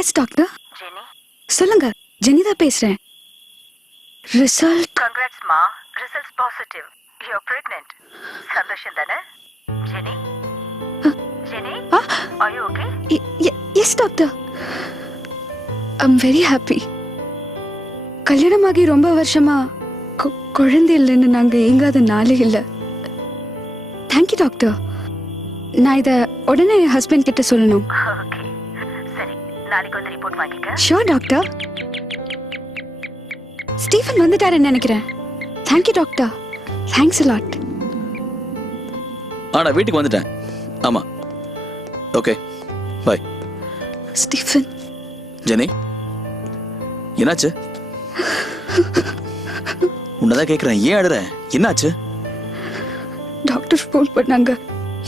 Yes doctor. Jenny சொல்லுங்க, ஜெனிதா பேசுறேன். Result congrats மா. Results positive. You are pregnant. சந்தோஷம் தானே Jeni? Jeni are you okay? Yes doctor, I am very happy. கல்யாணமாகி ரொம்ப வருஷமா குழந்தை இல்லைன்னு நாங்க ஏங்காத நாளே இல்லை. Thank you doctor. நான் இதை உடனே என் ஹஸ்பண்ட் கிட்ட சொல்லணும். ஓகே சரி, நாளைக்கு வந்து ரிப்போர்ட் வாங்கிக்க. Sure doctor. ஸ்டீஃபன் வந்துட்டாருன்னு நினைக்கிறேன். Thank you doctor. Thanks a lot. நான் வீட்டுக்கு வந்துட்டேன். ஆமா ஓகே பை. ஸ்டீஃபன். ஜெனி என்னாச்சு? உன்னதான் கேட்குறேன், ஏன் அழுற? என்னாச்சு? டாக்டர் ஃபோன் பண்ணாங்க.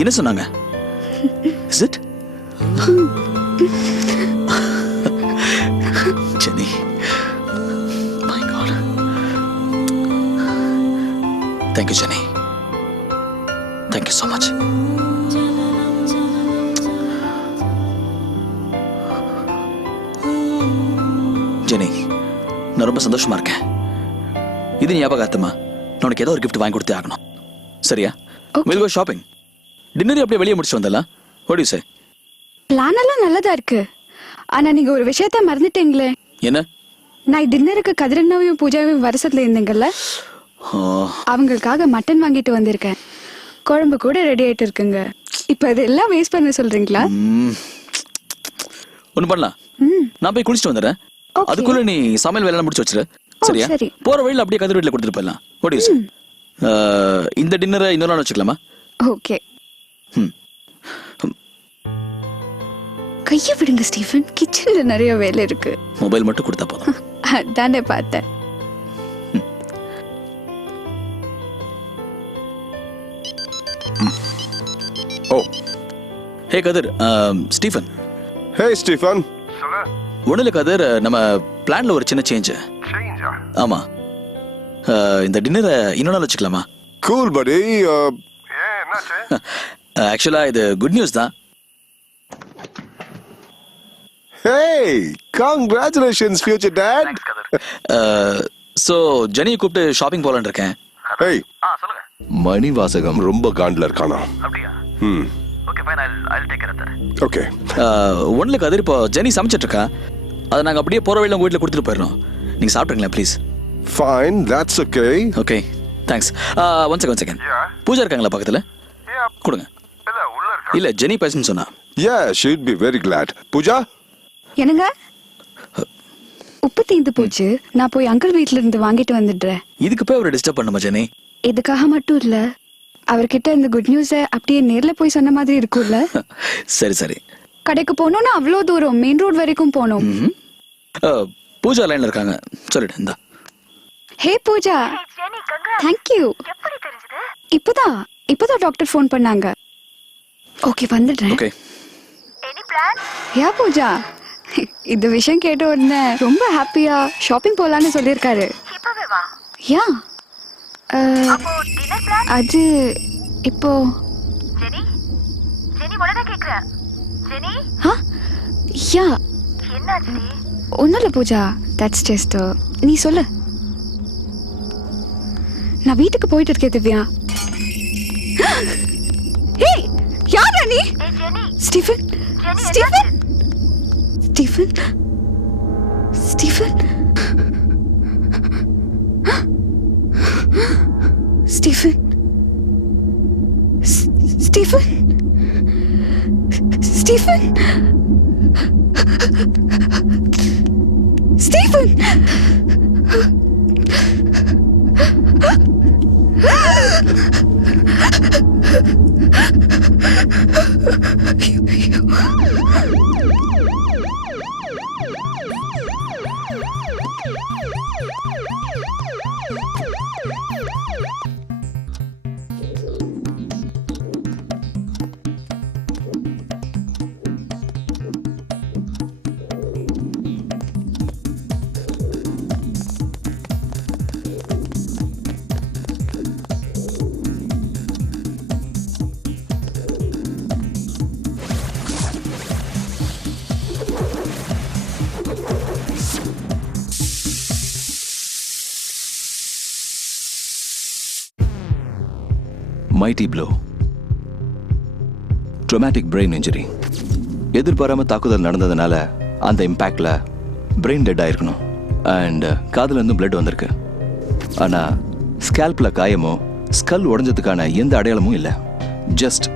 என்ன சொன்னாங்க? Is it? Jenny my God. Thank you Jenny. Thank you so much. Jenny நான் ரொம்ப சந்தோஷமா இருக்கேன். இது ஞாபகார்த்தமா நான் உனக்கு ஏதோ ஒரு gift வாங்கி கொடுத்தே ஆகணும். சரியா? We'll go shopping. டின்னர் அப்படியே வெளியே முடிச்சு வந்தலாம். What do you say? Plan எல்லாம் நல்லதா இருக்கு. ஆனா நீங்க ஒரு விஷயத்த மறந்துட்டீங்களே. என்ன? நான் டின்னருக்கு கதிரண்ணாவையும் பூஜாவையும் வருஷத்துல இருந்தீங்கல்ல, அவங்களுக்காக மட்டன் வாங்கிட்டு வந்திருக்கேன். குழம்பு கூட ரெடி ஆயிட்டு இருக்குங்க. இப்ப இதெல்லாம் வேஸ்ட் பண்ண சொல்றீங்களா? ஒண்ணு பண்ணலாம், நான் போய் குளிச்சுட்டு வந்துடுறேன். அதுக்குள்ள நீ சமையல் வேலை முடிச்சு வச்சிரு. சரியா? சரி. போற வழியில அப்படியே கதிர் வீட்டுல கொடுத்துட்டு போயிடலாம். What do you say? இந்த டின்னரை இன்னொரு நாள் வச்சுக்கலாமா? ஓகே. கையை விடுங்க ஸ்டீஃபன், கிச்சன்ல நிறைய வேலை இருக்கு. மொபைல் மட்டும் கொடுத்தா போதும். அதானே பார்த்தேன். ஓ ஹே கதிர், ஸ்டீஃபன். ஹே ஸ்டீஃபன். ஒண்ணு இல்ல கதிர், நம்ம பிளான்ல ஒரு சின்ன சேஞ்ச். ஆமா, இந்த டின்னரை இன்னொரு நாள் வச்சுக்கலாமா? கூல் படி. ஆக்சுவலா இது குட் நியூஸ் தான். Hey, congratulations future dad. So ஜெனியை கூப்பிட்டு ஷாப்பிங் போலான்னு இருக்கேன். Hey, சொல்லுங்க. மணிவாசகம் ரொம்ப காண்ட்ல இருக்கானா? அப்படியா? Okay fine, I'll take care of that. Okay. ஒண்ணுல கதிர், இப்போ ஜெனி சமைச்சிட்டு இருக்கா. அதை நாங்க அப்படியே போற வழியில உங்க வீட்டுல கொடுத்துட்டு போயிடறோம். நீங்க சாப்பிடுங்களா please? Fine, that's okay. Okay thanks. One second. Pooja இருக்காங்களா பக்கத்துல? கொடுங்க. இல்ல ஜெனி பேசணும்னு சொன்னா. Yeah, she'd be very glad. Pooja? என்னங்க? உப்பு தீந்து போச்சு. நான் போய் அங்கிள் வீட்ல இருந்து வாங்கிட்டு வந்துடுறேன். இதுக்கு போய் அவரை டிஸ்டர்ப் பண்ணுமா ஜெனி? இதுக்காக மட்டும் இல்ல, அவர்கிட்ட இந்த குட் நியூஸை அப்படியே நேர்ல போய் சொன்ன மாதிரி இருக்கும்ல. சரி. கடைக்கு போனோம்னா அவ்வளோ தூரம் மெயின் ரோட் வரைக்கும் போனோம். பூஜா லைன்ல இருக்காங்க, சொல்லிடு. இந்தா. Hey Pooja. Jenny congrats. Thank you. எப்படி தெரிஞ்சது? இப்போதான் டாக்டர் ஃபோன் பண்ணாங்க. ஓகே வந்துடுறேன். Okay. Any plan? Yeah Pooja, இந்த விஷயம் கேட்ட உடனே ரொம்ப ஹாப்பியா ஷாப்பிங் போலான்னு சொல்லியிருக்காரு. இப்பவே வா. யா அப்போ டின்னர் பிளான்? அது இப்போ ஜெனி உடனே கேக்குறேன். ஜெனி யா என்ன ஜெனி? ஒன்றும் இல்லை பூஜா, தட்ஸ் ஜஸ்ட். நீ சொல்லு. நான் வீட்டுக்கு போயிட்டு இருக்கேன் திவ்யா. ஏய் யாரா நீ? Jenny Stephen. Stephen Stephen? Stephen? Stephen? Stephen? Stephen? Stephen? mighty blow. Traumatic brain injury. எதிர்பாராம தாக்குதல் நடந்ததுனால அந்த இம்பாக்ட்ல பிரெயின் டெட் ஆயிருக்கணும். அண்ட் காதுல இருந்து பிளட் வந்திருக்கு. ஆனா ஸ்கேல்ப்ல காயமோ ஸ்கல் உடைஞ்சதுக்கான எந்த அடையாளமும் இல்லை. ஜஸ்ட்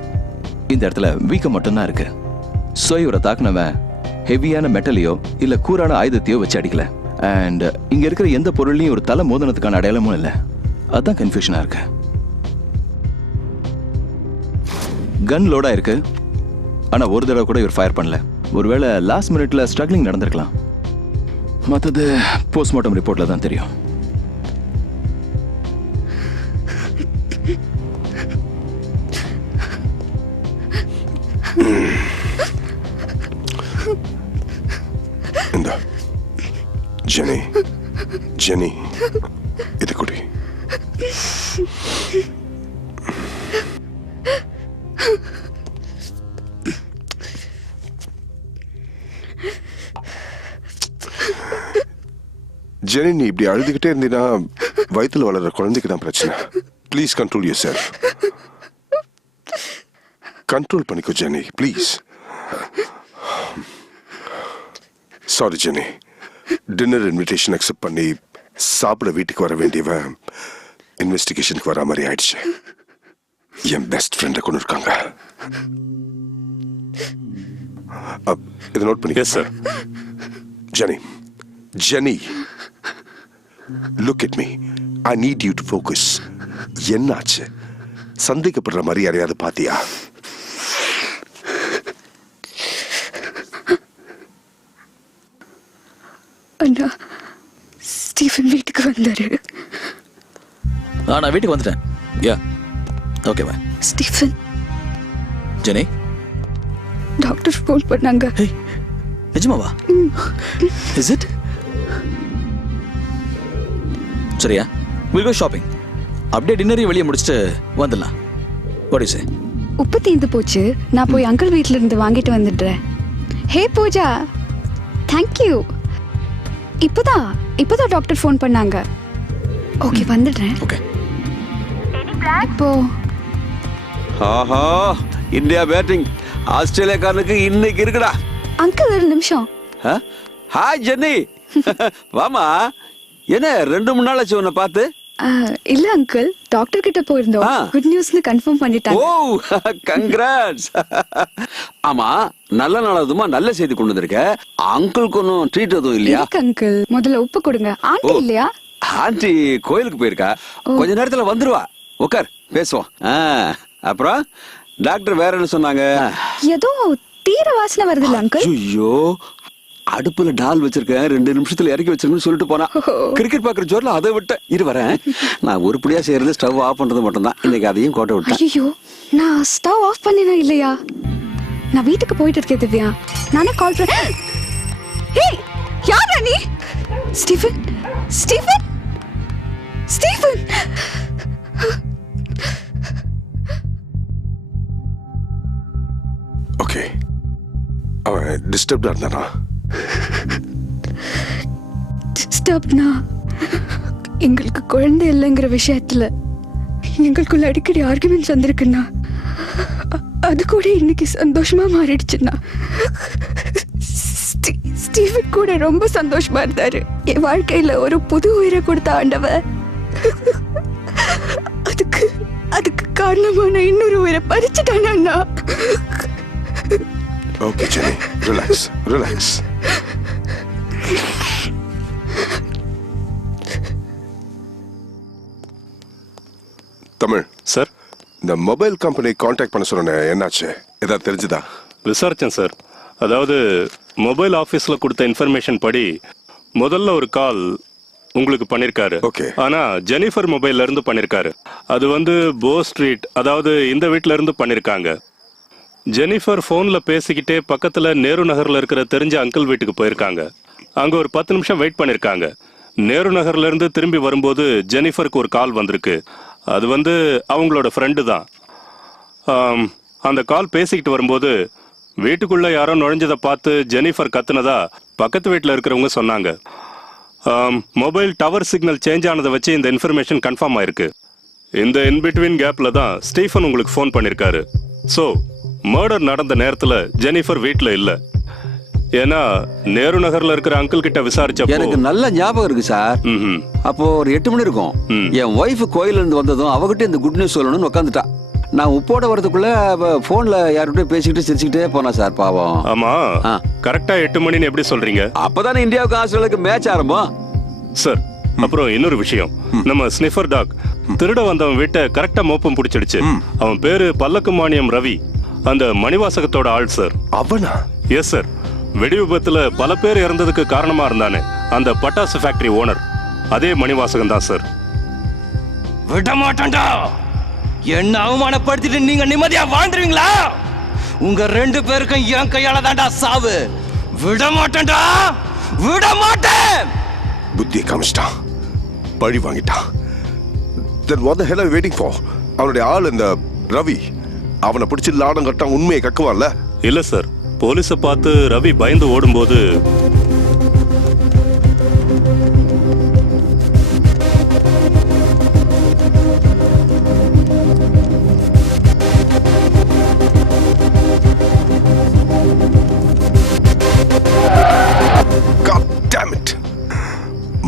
இந்த இடத்துல வீக்கம் மட்டும்தான் இருக்கு. ஸோ இவரை தாக்குனவன் ஹெவியான மெட்டலையோ இல்ல கூரான ஆயுதத்தையோ வச்சு அடிக்கல. அண்ட் இங்க இருக்கிற எந்த பொருளையும் ஒரு தலை மோதனத்துக்கான அடையாளமும் இல்லை. அதுதான் கன்ஃபியூஷனா இருக்கு. கன் லோடா இருக்கு. ஆனா ஒரு தடவை கூட இவர் ஃபயர் பண்ணல. ஒருவேளை லாஸ்ட் மினிட்ல ஸ்ட்ரகிளிங் நடந்திருக்கலாம். மற்றது போஸ்ட்மார்ட்டம் ரிப்போர்ட்ல தான் தெரியும். இந்த ஜெனி இது குடி. ஜெனி, நீ இப்படி அழுதுகிட்டே இருந்தீன்னா வயித்துல வளர்ற குழந்தைக்கு தான் பிரச்சனை. Please control yourself. Control பண்ணிக்கோ Jenny, please. Sorry Jenny, dinner invitation accept பண்ணி சாப்பிட வீட்டுக்கு வர வேண்டியவன் இன்வெஸ்டிகேஷனுக்கு வர மாதிரி ஆயிடுச்சு. என் பெஸ்ட் ஃப்ரெண்டை கொண்டு இருக்காங்க. இதை நோட் பண்ணி. Yes sir. Jenny, look at me. I need you to focus. என்னாச்சு? சந்தேகப்படுற மாதிரி யாரையாவது பாத்தியா? அண்ணா, ஸ்டீஃபன் வீட்டுக்கு வந்தாரு. நான் வீட்டுக்கு வந்துட்டேன். Yeah, okay bye. Stephen, Jenny, doctor phone பண்ணாங்க. ஹேய், நிஜமாவா? Is it? சரியா, we'll go shopping. அப்படியே டின்னரையும் வெளியே முடிச்சுட்டு வந்துடலாம். What do you say? உப்பு தீந்து போச்சு. நான் போய் அங்கிள் வீட்ல இருந்து வாங்கிட்டு வந்துடுறேன். ஹே பூஜா, தேங்க்யூ. இப்போதான் டாக்டர் ஃபோன் பண்ணாங்க. ஓகே, வந்துடுறேன். ஓகே. இப்போ ஆஹா, இந்தியா பேட்டிங். ஆஸ்திரேலியாக்காரனுக்கு இன்னைக்கு இருக்குடா. அங்கிள் ஒரு நிமிஷம். Hi Jenny. வாமா. என்ன 2-3 நாள் ஆச்சு உன்னை பார்த்து? இல்ல அங்கிள், டாக்டர் கிட்ட போயிருந்தோம். குட் நியூஸ்னு கன்ஃபார்ம் பண்ணிட்டாங்க. ஓ, கங்க்ராட்ஸ். ஆமா, நல்ல நாள் அதுமா நல்ல செய்தி கொண்டு வந்திருக்க. அங்கிளுக்கு ஒன்றும் ட்ரீட் எதுவும் இல்லையா? அங்கிள், முதல்ல உப்பு கொடுங்க. ஆண்டி இல்லையா? ஆண்டி கோயிலுக்கு போயிருக்கா. கொஞ்ச நேரத்துல வந்துருவா. உட்கார், பேசுவோம். அப்புறம் டாக்டர் வேற என்ன சொன்னாங்க? ஏதோ தீர வாசனை வருது இல்ல அங்கிள்? ஐயோ, அடுப்புல டால் வச்சிருக்கேன், 2 நிமிஷத்துல இறக்கி வச்சிருக்கேன்னு சொல்லிட்டு போனா. கிரிக்கெட் பாக்குற ஜோர்ல அதை விட்ட இரு வரேன். நான் உருப்படியா செய்யறது ஸ்டவ் ஆஃப் பண்றது மட்டும் தான். இன்னைக்கு அதையும் கோட்டை விட்டேன். ஐயோ, நான் ஸ்டவ் ஆஃப் பண்ணினா இல்லையா? நான் வீட்டுக்கு போயிட்டு இருக்கேன் திவ்யா. நானே கால் பண்ணேன். ஏய், யாரா நீ? Stephen, Stephen, Stephen. ஓகே, அவன் டிஸ்டர்ப்டா இருந்தானா? டிஸ்டர்ப்னா எங்களுக்கு குழந்தை இல்லைங்கிற விஷயத்துல எங்களுக்குள்ள அடிக்கடி ஆர்குமெண்ட்ஸ் வந்திருக்குண்ணா. அது கூட இன்னைக்கு சந்தோஷமா மாறிடுச்சுண்ணா. ஸ்டீவன் கூட ரொம்ப சந்தோஷமா இருந்தாரு. என் வாழ்க்கையில ஒரு புது உயிரை கொடுத்த ஆண்டவன் அதுக்கு காரணமான இன்னொரு உயிரை பறிச்சுட்டானா. Okay Jenny, relax relax. Tamil sir, இந்த மொபைல் கம்பெனி காண்டாக்ட் பண்ண சொன்னேன், என்னாச்சு? ஏதாவது தெரிஞ்சுதா? விசாரிச்சேன் சார். அதாவது மொபைல் ஆஃபீஸில் கொடுத்த இன்ஃபர்மேஷன் படி முதல்ல ஒரு கால் உங்களுக்கு பண்ணியிருக்காரு. Okay. ஆனா ஜெனிஃபர் மொபைல்ல இருந்து பண்ணியிருக்காரு. அது வந்து போ ஸ்ட்ரீட், அதாவது இந்த வீட்டில இருந்து பண்ணியிருக்காங்க. ஜெனிஃபர் ஃபோன்ல பேசிக்கிட்டே பக்கத்துல நேரு நகர்ல இருக்கிற தெரிஞ்ச அங்கிள் வீட்டுக்கு போயிருக்காங்க. அங்க ஒரு 10 நிமிஷம் வெயிட் பண்ணியிருக்காங்க. நேரு நகர்ல இருந்து திரும்பி வரும்போது ஜெனிஃபருக்கு ஒரு கால் வந்திருக்கு. அது வந்து அவங்களோட ஃப்ரெண்டு தான். அந்த கால் பேசிக்கிட்டு வரும்போது வீட்டுக்குள்ள யாரோ நுழைஞ்சதை பார்த்து ஜெனிஃபர் கத்துனதா பக்கத்து வீட்டில் இருக்கிறவங்க சொன்னாங்க. மொபைல் டவர் சிக்னல் சேஞ்ச் ஆனதை வச்சு இந்த இன்ஃபர்மேஷன் கன்ஃபார்ம் ஆயிருக்கு. இந்த இன்பிட்வீன் கேப்ல தான் ஸ்டீஃபன் உங்களுக்கு ஃபோன் பண்ணிருக்காரு. ஸோ மர்டர் நடந்த நேரத்துல ஜெனிஃபர் வீட்ல இல்ல. ஏன்னா நேரு நகர்ல இருக்கிற அங்கிள் கிட்ட விசாரிச்சப்போ எனக்கு நல்ல ஞாபகம் இருக்கு சார். ம்ஹும். அப்போ ஒரு 8 மணி இருக்கும். ம். என் ஒய்ஃப் கோயில்ல இருந்து வந்ததும் அவகிட்ட இந்த குட் நியூஸ் சொல்லணும்னு உட்காந்துட்டா. நான் உப்போட வரதுக்குள்ள போன்ல யார்கிட்டயும் பேசிக்கிட்டு சிரிச்சுக்கிட்டே போனா சார், பாவம். ஆமா, ஆ. கரெக்டா 8 மணின்னு எப்படி சொல்றீங்க? அப்பதானே இந்தியாவுக்கு ஆஸ்திரேலியாவுக்கு மேட்ச் ஆரம்பம். சார், அப்புறம் இன்னொரு விஷயம், நம்ம ஸ்னிஃபர் டாக் திருட வந்தவன் வீட்டை கரெக்டா மோப்பம் பிடிச்சிடுச்சு. அவன் பேரு பல்லக்கு மானியம் ரவி, அந்த மணிவாசகத்தோட ஆள் சார். அவனா? Yes sir. வெடி விபத்துல பல பேர் இறந்ததுக்கு காரணமா இருந்தானே அந்த பட்டாசு ஃபேக்டரி ஓனர், அதே மணிவாசகம் தான் சார். விட மாட்டேன்டா. என்ன அவமானப்படுத்திட்டு நீங்க நிம்மதியா வாழ்ந்துருவீங்களா? உங்க 2 பேருக்கும் என் கையால தான்டா சாவு. விட மாட்டேன்டா, விட மாட்டேன். புத்தியை காமிச்சிட்டான், பழி வாங்கிட்டான். Then what the hell are you waiting for? அவனுடைய ஆள் இந்த ரவி, அவனை பிடிச்சி லாடம் கட்டான், உண்மையை கக்குவான்ல? இல்ல சார், போலீஸை பார்த்து ரவி பயந்து ஓடும்போது God damn it!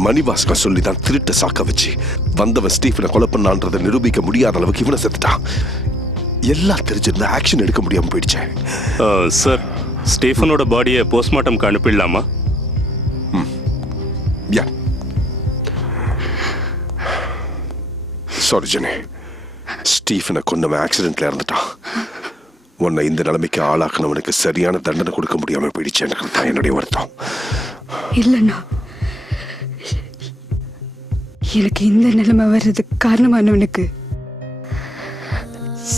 மணிவாசகம் சொல்லி தான் திருட்ட சாக்க வச்சு வந்தவன் ஸ்டீஃபனை கொலை பண்ணான்றதை நிரூபிக்க முடியாத அளவுக்கு இவனை செத்துட்டான். எல்லாம் தெரிஞ்சிருந்தா ஆக்ஷன் எடுக்க முடியாம போயிடுச்சேன். சார், ஸ்டீஃபனோட பாடியை போஸ்ட்மார்ட்டம்க்கு அனுப்பிடலாமா? யா. சாரி ஜெனி, ஸ்டீஃபனை கொண்டவன் ஆக்சிடென்ட்ல இறந்துட்டான். உன்னை இந்த நிலைமைக்கு ஆளாக்குனவனுக்கு சரியான தண்டனை கொடுக்க முடியாம போயிடுச்சு. எனக்கு தான் என்னுடைய வருத்தம். இல்லைண்ணா, எனக்கு இந்த நிலைமை வர்றதுக்கு காரணமானவனுக்கு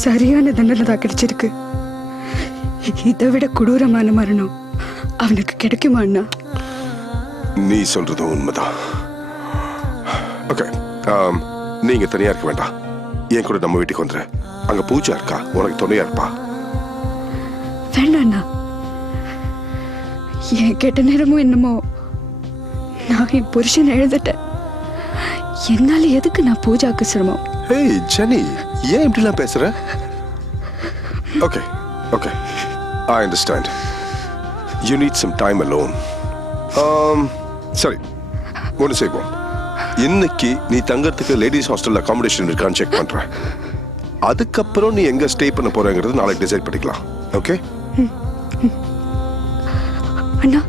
சரியான தண்டனை தான் கிடைச்சிருக்கு. இதை விட கொடூரமான மரணம் அவனுக்கு கிடைக்குமா அண்ணா? நீ சொல்றதும் உண்மைதான். ஓகே, நீங்க தனியா இருக்க வேண்டாம். என் கூட நம்ம வீட்டுக்கு வந்துரு. அங்க பூஜா இருக்கா, உனக்கு துணையா இருப்பா. வேண்டாண்ணா, என் கெட்ட நேரமும் என்னமோ நான் என் புருஷன் எழுதிட்டேன். என்னால எதுக்கு நான் பூஜாக்கு சிரமம்? ஹேய் ஜெனி, ஏன் இப்படிலாம் பேசுற? Okay okay, I understand. You need some time alone. சரி, ஒன்று செய்வோம். இன்னைக்கு நீ தங்கறதுக்கு லேடிஸ் ஹாஸ்டல் அகாமடேஷன் இருக்கான்னு செக் பண்றேன். அதுக்கப்புறம் நீ எங்க ஸ்டே பண்ண போறேங்கிறது நாளைக்கு டிசைட் பண்ணிக்கலாம். ஓகே? அண்ணா,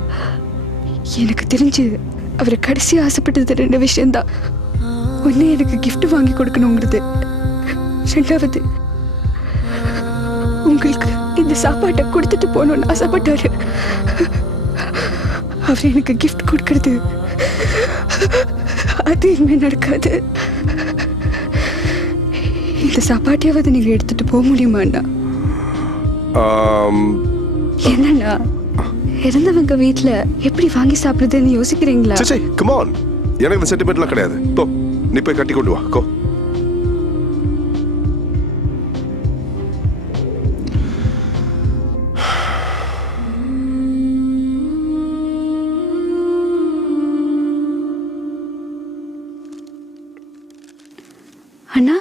எனக்கு தெரிஞ்சு அவர் கடைசி ஆசைப்பட்டது 2 விஷயம்தான். ஒன்று எனக்கு கிஃப்ட் வாங்கி கொடுக்கணுங்கிறது, 2வது உங்களுக்கு இந்த சாப்பாட்டை கொடுத்துட்டு போகணும்னு ஆசைப்பட்டாரு. அவர் எனக்கு கிஃப்ட் கொடுக்கறது அது இனிமே நடக்காது. இந்த சாப்பாட்டையாவது நீங்க எடுத்துட்டு போக முடியுமா அண்ணா? என்னண்ணா, இறந்தவங்க வீட்டுல எப்படி வாங்கி சாப்பிடுறதுன்னு யோசிக்கிறீங்களா? சரி, come on. எனக்கு இந்த சென்டிமெண்ட்லாம் கிடையாது. போ, நீ போய் கட்டி கொண்டு வா. கோ. அண்ணா,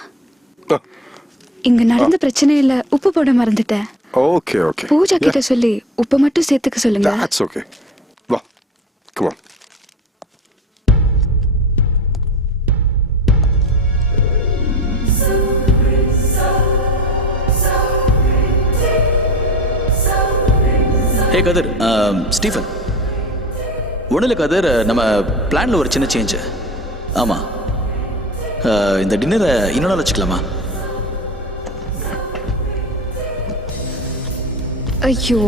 இங்க நடந்த பிரச்சனை இல்ல, உப்பு போட மறந்துட்டேன். Okay okay. பூஜா கிட்ட சொல்லி உப்பு மட்டும் சேர்த்துக்க சொல்லுங்க. That's okay. வா, come on. Hey Kathir, Stephen, ஒன்றும் இல்லை கதிர், நம்ம பிளானில் ஒரு சின்ன சேஞ்சு. ஆமாம், இந்த டின்னரை இன்னொரு நாள் வச்சுக்கலாமா? ஐயோ,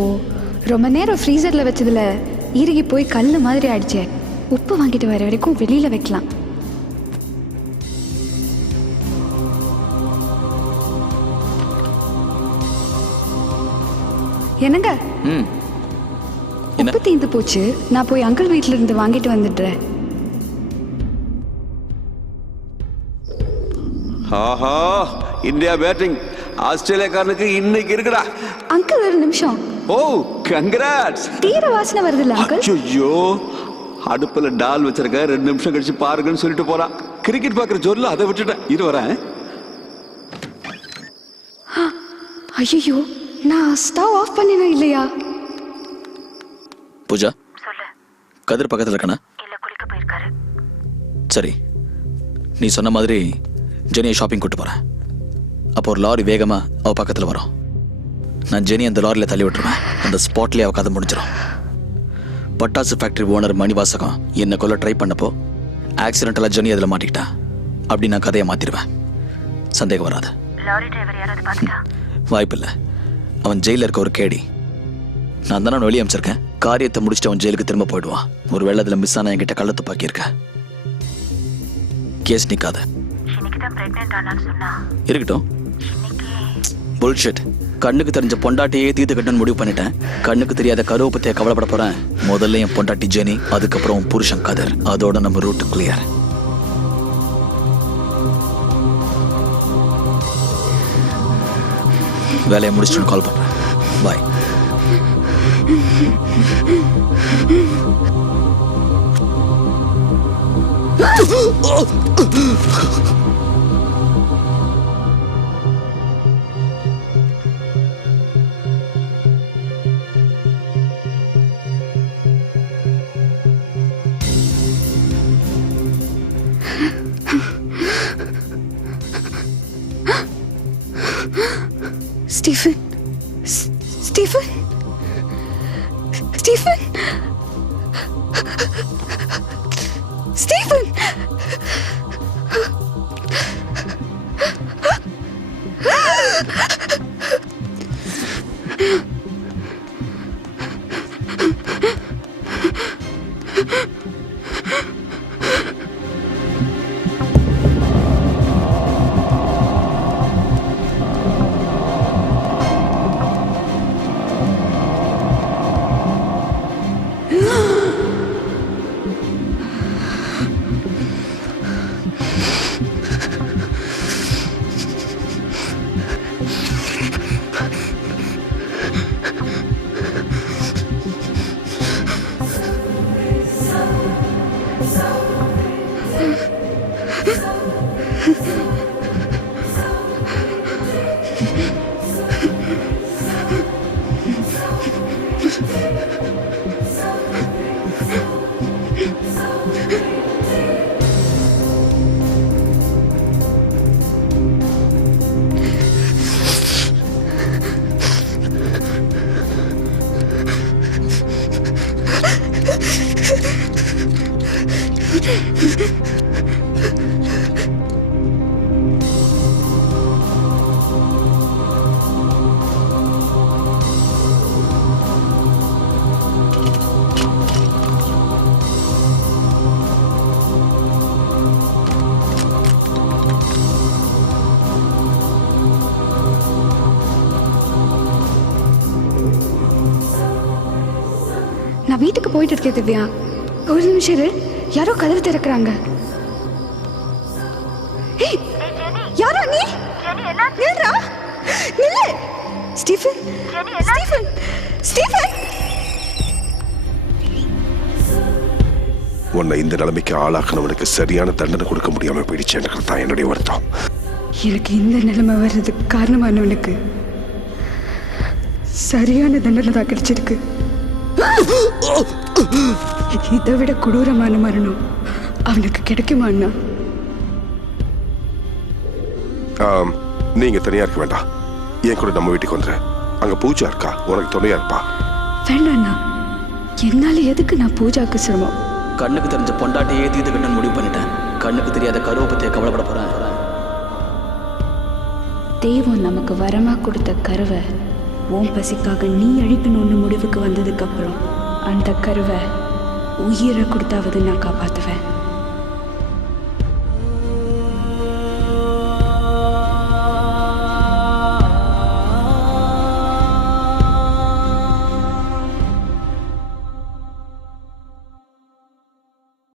ரொம்ப நேரம் ஃப்ரீசர்ல வச்சதுல இறுகி போய் கல்லு மாதிரி ஆயிடுச்சு. உப்பு வாங்கிட்டு வர வரைக்கும் வெளியில வைக்கலாம். என்னங்க, உப்பு தீந்து போச்சு. நான் போய் அங்கிள் வீட்ல இருந்து வாங்கிட்டு வந்துடுறேன். ஆஹா, இந்தியா பேட்டிங். ஆஸ்திரேலியாக்காரனுக்கு இன்னைக்கு இருக்குடா. அங்கிள் ஒரு நிமிஷம். ஓ, கங்க்ராட்ஸ். தீர வாசனை வருதுல்ல அங்கிள்? ஐயோ, அடுப்புல டால் வச்சிருக்க, 2 நிமிஷம் கழிச்சு பாருங்கன்னு சொல்லிட்டு போறான். கிரிக்கெட் பாக்குற ஜோர்ல அதை விட்டுட்டேன். இரு வரேன். ஐயோ, நான் ஸ்டவ் ஆஃப் பண்ணினா இல்லையா? பூஜா, சொல்லு. கதிர் பக்கத்தில் இருக்கானா? இல்ல, குளிக்க போயிருக்காரு. சரி, நீ சொன்ன மாதிரி ஜெனியை ஷாப்பிங் கூட்டு போறேன். அப்போ ஒரு லாரி வேகமா அவ பக்கத்தில் வரும். நான் ஜெனி அந்த லாரியில் தள்ளி விட்டுருவேன். அந்த ஸ்பாட்லேயே அவ கதை முடிஞ்சிடும். பட்டாசு ஃபேக்டரி ஓனர் மணிவாசகம் என்னை கொல்ல ட்ரை பண்ணப்போ ஆக்சிடென்டலாக ஜெனி அதில் மாட்டிக்கிட்டா. அப்படி நான் கதையை மாற்றிடுவேன். சந்தேகம் வராது. லாரி டிரைவர் யாராவது பார்த்துட்டா? வாய்ப்பில்லை. அவன் ஜெயிலில் இருக்க ஒரு கேடி. நான் தானே அவன் வெளியே அமைச்சிருக்கேன். காரியத்தை முடிச்சுட்டு அவன் ஜெயிலுக்கு திரும்ப போயிடுவான். ஒரு வெள்ளத்தில் மிஸ் ஆன என்கிட்ட கள்ள துப்பாக்கி இருக்க. கேஸ் நிற்காது. இன்னைக்கு தான் பிரெக்னென்ட் ஆனான்னு சொன்னா. இருக்கட்டும். இன்னைக்கு புல்ஷிட். கண்ணுக்கு தெரிஞ்ச பொண்டாட்டியே தீர்த்து கட்டணும்னு முடிவு பண்ணிட்டேன். கண்ணுக்கு தெரியாத கருவை பற்றிய கவலைப்பட போறேன். முதல்ல என் பொண்டாட்டி ஜெனி, அதுக்கப்புறம் உன் புருஷன் கதர். அதோட நம்ம ரூட் கிளியர். வேலையை முடிச்சுட்டு கால் பண்றேன். Bye. Stephen, Stephen, Stephen, Stephen. நான் வீட்டுக்கு போயிட்டு இருக்கேன் திவ்யா. ஒரு நிமிஷம் இரு. யாரோ கதவு திறக்கிறாங்க. ஏய், யாரோ நீ? நில்றா, நில்லு. Stephen, Stephen, Stephen. உன்னை இந்த நிலைமைக்கு ஆளாக்கணவனுக்கு சரியான தண்டனை கொடுக்க முடியாம போயிடுச்சு. எனக்கு தான் என்னுடைய வருத்தம். எனக்கு இந்த நிலைமை வர்றதுக்கு காரணமானவனுக்கு சரியான தண்டனை தான் கிடைச்சிருக்கு. இதை விட கொடூரமான மரணம் அவனுக்கு கிடைக்குமா அண்ணா? நீங்க தனியா இருக்க வேண்டாம். என் கூட நம்ம வீட்டுக்கு வந்துரு. அங்க பூஜா இருக்கா, உனக்கு துணையா இருப்பா. வேண்டாண்ணா, என்னால எதுக்கு நான் பூஜாக்கு சிரமம்? கண்ணுக்கு தெரிஞ்ச பொண்டாட்டியே தீர்த்து கட்டணும்னு முடிவு பண்ணிட்டேன். கண்ணுக்கு தெரியாத கருவை பற்றிய கவலைப்பட போறேன். தெய்வம் நமக்கு வரமா கொடுத்த கருவை ஓம் பசிக்காக நீ அழிக்கணும்னு முடிவுக்கு வந்ததுக்கு அப்புறம் அந்த கருவை உயிரை கொடுத்தாவது நான் காப்பாற்றுவேன்.